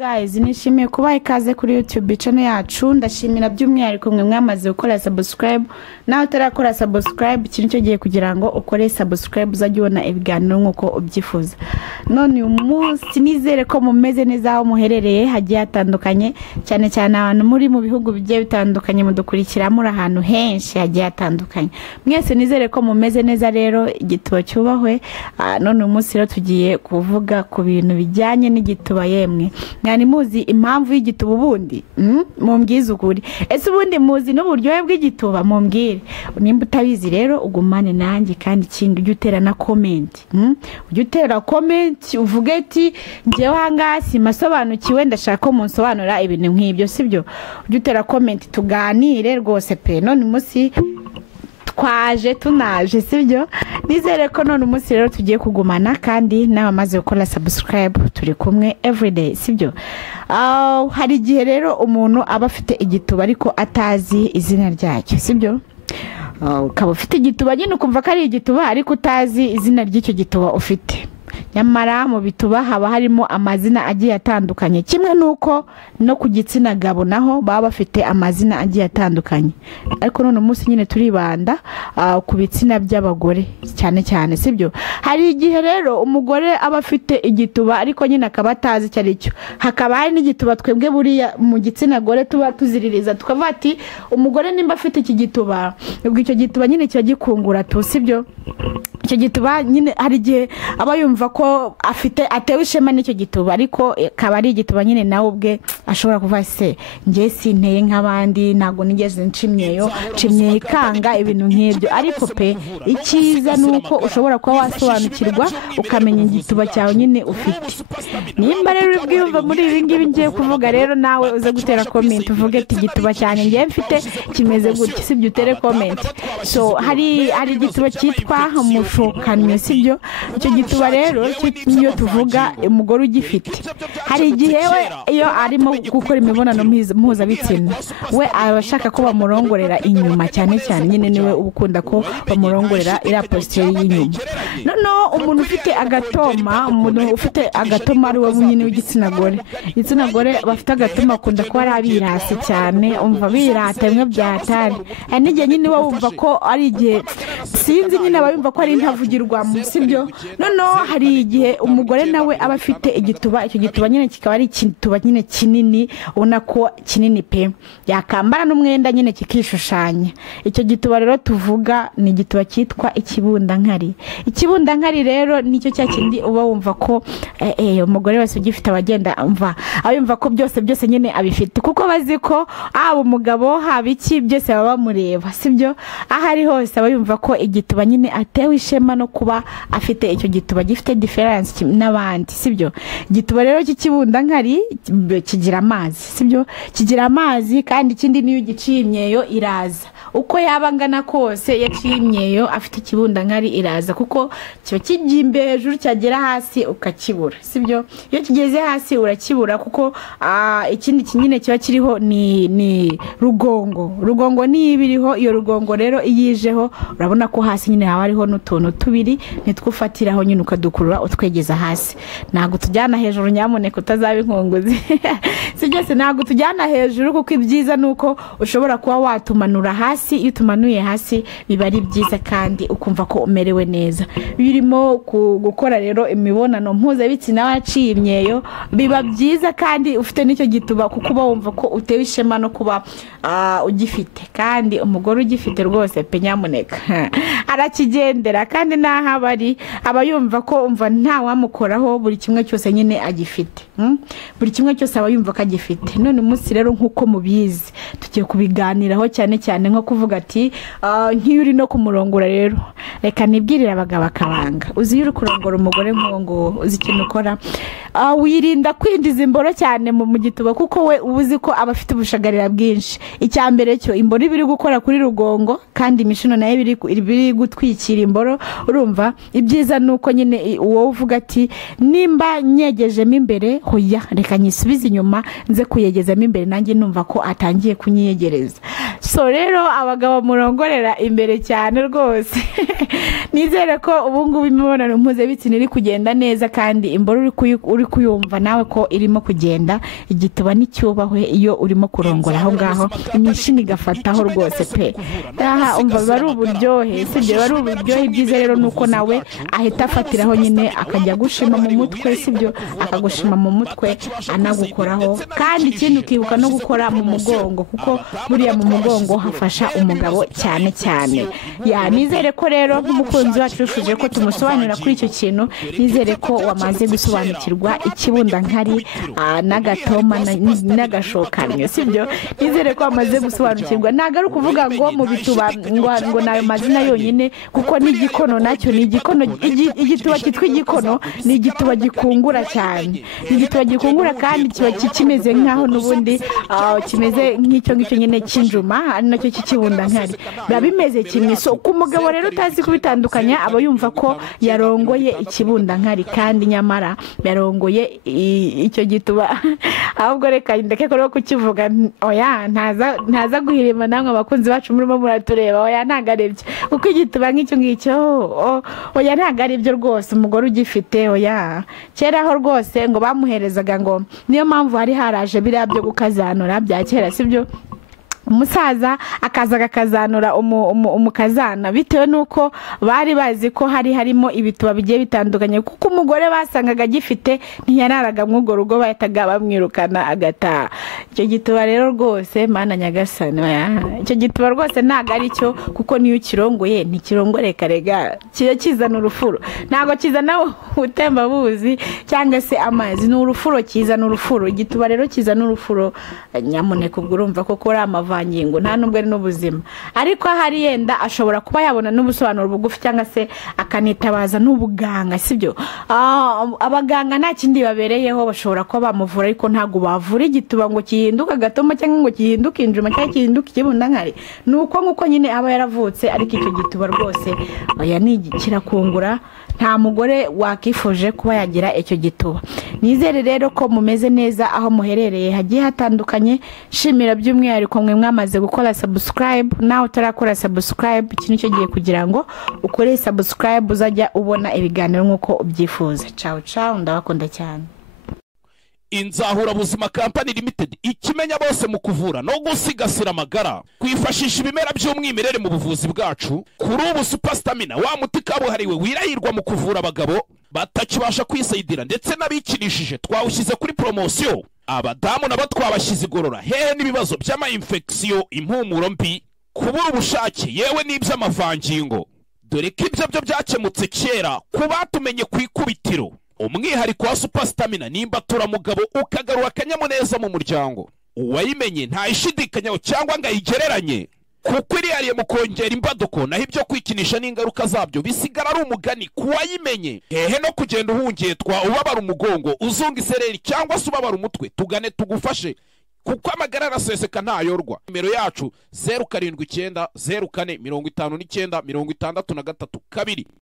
guys, nishimiye kubaha ikaze kuri YouTube channel yacu. Ndashimira by'umwihariko mwe mwamaze gukora subscribe. Nawe utarakora subscribe, ikintu cyo giye kugira ngo ukore subscribe uzajye ubona ibiganiro nkuko ubyifuza. None uyu munsi nizere ko mumeze neza aho muherereye hagiye hatandukanye, cyane cyane abantu muri mu bihugu bigiye bitandukanye mudukurikira muri ahantu henshi hagiye hatandukanye. Mwese nizere ko mumeze neza rero igituba cyubahwe. None uyu munsi rero tugiye kuvuga ku bintu bijyanye n'igituba yemwe. Mwani muzi impamvu y'igituba ubundi? Mumbwize ukuri. Ese ubundi muzi n'uburyohe bw'igituba? Mumbwire. Nimba utabizi rero ugumane nanjye kandi ikindi ujye utera na comment. Ujye utera comment uvuge ati ngewe hanga simasobanukiwe ndashaka ko munsobanura ibintu nk'ibyo, sibyo? Ujye utera comment tuganire rwose pe. None umunsi twaje tunaje, sibyo? Nizere ko none umunsi rero tugiye kugumana kandi n'abamaze gukora subscribe turi kumwe everyday, sibyo? Hari igihe rero umuntu aba afite igituba ariko atazi izina ryacyo, sibyo? Ukaba ufite igituba nyine ukumva ko ari igituba ariko utazi izina ry'icyo gituba ufite. Nyamara mu bituba haba harimo amazina agiye atandukanye, kimwe nuko no ku gitsina gabo naho baba bafite amazina agiye atandukanye. Ariko none umunsi nyine turibanda ku bitsina by'abagore cyane cyane, sibyo? Hari igihe rero umugore aba afite igituba ariko nyine akaba atazi icyo ari cyo. Hakaba hari n'igituba twebwe buriya mu gitsina gore tuba tuziririza tukavuga ati umugore nimba afite iki gituba, ubwo icyo gituba nyine kiba gikungura tu, sibyo? Icyo gituba nyine hari igihe aba yumva ko atewe ishema n'icyo gituba ariko kaba ari igituba nyine nawe ubwe ashobora kuva se ngiye sinteye nk'abandi, ntago nigeze ncimyeyo ikanga ibintu nk'ibyo. Ariko pe icyiza nuko ushobora kuba wasobanukirwa ukamenya igituba cyawe nyine ufite. Nimba rero ubwiyumva muri ibi ngibi ngiye kuvuga rero nawe uze gutera comment uvuge ati igituba cyane ngiye mfite kimeze gutya, sibyo? Utere comment. So hari igituba cyitwa umushukanyo, sibyo? Icyo gituba rero niyo tuvuga umugore ugifite, hari igihe we iyo arimo gukora imibonano mpuzabitsina we abashaka ko bamurongorera inyuma cyane cyane, nyine niwe ubukunda ko bamurongorera ira posture y'inyuma. Noneho umuntu ufite agatoma ari we nyine w'igitsina gore. Igitsina gore bafite agatoma akunda kuba ari abirasi cyane, umva birata bimwe byatari. Hari n'igihe nyine we wumva ko ari igihe sinzi nyine abayumva ko ari intavugirwamo, sibyo? Noneho hari igihe umugore nawe aba afite igituba, icyo gituba nyine kikaba ari igituba nyine kinini, ubona ko kinini pe, yakambara n'umwenda nyine kikishushanya. Icyo gituba rero tuvuga ni igituba cyitwa ikibundankari. Ikibundankari rero nicyo cya kindi uba wumva ko umugore wese ugifite abagenda yumva ko byose nyine abifite, kuko bazi ko umugabo haba iki byose baba bamureba, sibyo? Ahari hose aba yumva ko igituba nyine atewe ishema no kuba afite icyo gituba gifite difference n'abandi, sibyo? Igituba rero cy'ikibundankari kigira amazi, sibyo? Kigira amazi kandi ikindi niyo giciye imyeyo iraza. Uko yabangana kose yaciye imyeyo afite ikibundankari iraza, kuko kiba kijimbe hejuru cyagera hasi ukakibura, sibyo? Iyo kigeze hasi urakibura kuko ikindi kinyine kiba kiriho ni rugongo ni ibiriho. Iyo rugongo rero iyijeho urabona ko hasi nyine haba hariho n'utuntu tubiri nitwufatiraho nyine ukadukurura utwegeza hasi. Ntago tujyana hejuru, nyamuneka utazaba inkunguzi. Sibyo se? Ntago tujyana hejuru kuko ibyiza nuko ushobora kuba watumanura hasi. Iyo utumanuye hasi biba ari byiza kandi ukumva ko umerewe neza. Birimo gukora rero imibonano mpuzabitsina waciye imyeyo biba byiza kandi ufite n'icyo gituba, kuko uba wumva ko utewe ishema no kuba ugifite. Kandi umugore ugifite rwose pe, nyamuneka arakigendera kandi naho aba yumva ko nta wamukoraho, buri kimwe cyose nyine agifite. Buri kimwe cyose aba yumva ko agifite. None umunsi rero nkuko mubizi tugiye kubiganiraho cyane cyane nko kuvuga ati nk'iyo uri no kumurongora rero reka nibwirira abagabo akabanga. Uzi iyo uri kurongora umugore ngo uzi ikintu ukora, wirinda kwinjiza imboro cyane mu gituba, kuko we ubuzi ko aba afite ubushagarira bwinshi. Icya mbere cyo imboro biri gukora kuri rugongo kandi imishino nayo biri gutwikira imboro. Urumva ibyiza nuko nyine uwo uvuga ati nimba nyegejemo imbere hoya reka nyisubize inyuma nze kuyegezamo imbere nanjye numva ko atangiye kunyiyegereza. so rero abagabo murongorera imbere cyane rwose nizere ko ubu ngubu imibonano mpuzabitsina iri kugenda neza kandi imboro uri kuyumva nawe ko irimo kugenda igituba n'icyubahwe iyo urimo kurongora aho ngaho imishini igafataho rwose pe aha umva bari uburyohe sibyo bari uburyohe byiza rero nuko nawe ahita afatiraho nyine akajya gushima mu mutwe sibyo akagushima mu mutwe anagukoraho kandi ikindi ukibuka no gukora mu mugongo kuko buriya mu mugongo hafasha umugabo cyane cyane nizere ko rero nk'umukunzi wacu ufuje ko tumusobanurira kuri icyo kintu nizere ko wamaze gusobanukirwa ikibundankari n'agatoma n'agashokanyo sibyo nizere ko wamaze gusobanukirwa ntabwo ari ukuvuga ngo mu bituba ngo nayo mazina yonyine kuko n'igikono nacyo ni igikono igituba cyitwa igikono ni igituba gikungura cyane ni igituba gikungura kandi kiba kimeze nk'aho n'ubundi kimeze nk'icyo ngicyo nyine cy'injuma ari nacyo cy'ikibundankari biba bimeze kimwe so ku mugabo rero utazi kubitandukanya aba yumva ko yarongoye ikibundankari kandi nyamara yarongoye icyo gituba ahubwo reka ndeke ko kukivuga oya ntaza guhirima namwe abakunzi bacu murimo muratureba oya ntago arebye kuko igituba nk'icyo ngicyo oya ntago aribyo rwose umugore ugifite oya kera aho rwose ngo bamuherezaga ngo niyo mpamvu hari haraje biriya byo gukazanura bya kera sibyo umusaza akaza akazanura umukazana bitewe nuko bari bazi ko harimo ibituba bigiye bitandukanye kuko umugore basangaga gifite ntiyararaga mw'urwo rugo bahitaga bamwirukana agataha icyo gituba rero rwose mana nyagasani icyo gituba rwose ntago ari cyo kuko niyo ukirongoye ntikirongoreka rega kizana urufuro ntago kizana utembabuzi cyangwa se amazi ni urufuro kizana urufuro igituba rero kizana urufuro nyamuneka ubwo urumva ko kuri amavangingo nta nubwo ari n'ubuzima ariko ahari yenda ashobora kuba yabona n'ubusobanuro bugufi cyangwa se akanitabaza n'ubuganga sibyo abaganga nta kindi babereyeho bashobora kuba bamuvura ariko ntago bavura igituba ngo kihinduka gatoma cyangwa ngo kihinduke injuma cyangwa kihinduke ikibundankari nuko nkuko nyine aba yaravutse ariko icyo gituba rwose oya ni kirakungura nta mugore wakifuje kuba yagira icyo gituba nizere rero ko mumeze neza aho muherereye hagiye hatandukanye shimira by'umwihariko mwe mwamaze gukora subscribe nawe utarakora subscribe ikintu cyo giye kugira ngo ukore subscribe uzajya ubona ibiganiro nk'uko ubyifuza ciao ndabakunda cyane Inzahura Buzima Company Limited ikimenya bose mu kuvura no gusigasira amagara kwifashisha ibimera by'umwimerere mu buvuzi bwacu kuri ubu Super Stamina wa muti kabuhariwe wirahirwa mu kuvura abagabo batakibasha kwisayidira ndetse n'abikinishije twawushyize kuri promotion abadamu nabo twabashyize igorora hehe n'ibibazo by'ama infection impumuro mbi kubura ubushake yewe n'iby'amavangingo dore ko ibyo byo byakemutse kera kubatumenye kwikubitiro umwihariko wa Super Stamina nimba turamugabo ukagarura akanyamuneza mu muryango uwayimenye ntayishidikanyaho cyangwa ngo ayigereranye kuko irihariye mu kongera imbaduko naho ibyo kwikinisha n'ingaruka zabyo bisigara ari umugani kuwayimenye hehe no kugenda uhungetwa ubabara umugongo uzunga isereri cyangwa se ubabara umutwe tugane tugufashe kuko amagara araseseka ntayorwa nimero yacu 079 04 59 63 2